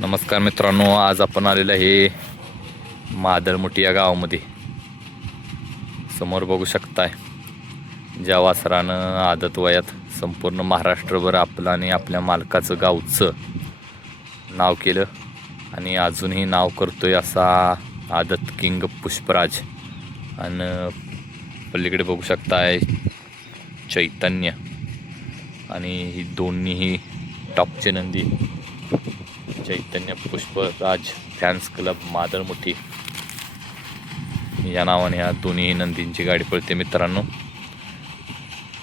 नमस्कार मित्रांनो, आज आपण आलेलो आहे मादळमुठी या गावामध्ये. समोर बघू शकताय ज्या वासरानं आदत वयात संपूर्ण महाराष्ट्रभर आपलं आणि आपल्या मालकाचं गावचं नाव केलं आणि अजूनही नाव करतोय असा आदत किंग पुष्पराज. आणि पलीकडे बघू शकताय चैतन्य. आणि ही दोन्हीही टॉपचे नंदी. चैतन्य पुष्पराज फॅन्स क्लब मादळमुठी या नावाने ह्या दोन्ही नंदींची गाडी पळते मित्रांनो.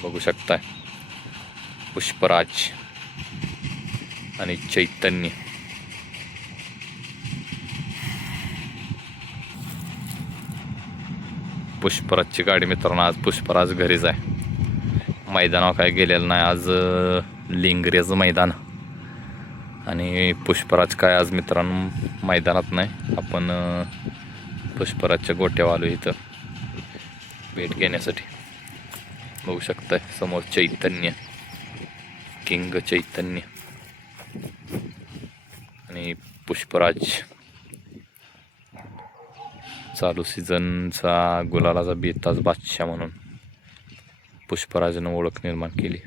बघू शकताय पुष्पराज आणि चैतन्य. पुष्पराजची गाडी मित्रांनो. आज पुष्पराज घरीच आहे, मैदानावर काय गेलेलं नाही आज. लिंगरेचं मैदान आणि पुष्पराज काय आज मित्रांनो मैदानात नाही. आपण पुष्पराजच्या गोट्यावर आलो इथं भेट घेण्यासाठी. बघू शकताय समोर चैतन्य, किंग चैतन्य आणि पुष्पराज. चालू सीझनचा गुलालाचा बेताज बादशाह म्हणून पुष्पराजनं ओळख निर्माण केली.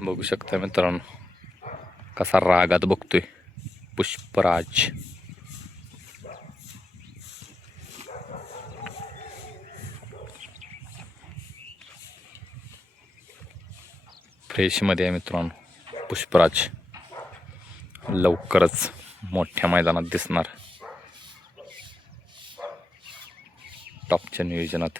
बघू शकता मित्रांनो कसा रागात बघतोय पुष्पराज. फ्रेशमध्ये आहे मित्रांनो पुष्पराज. लवकरच मोठ्या मैदानात दिसणार टॉपच्या नियोजनात.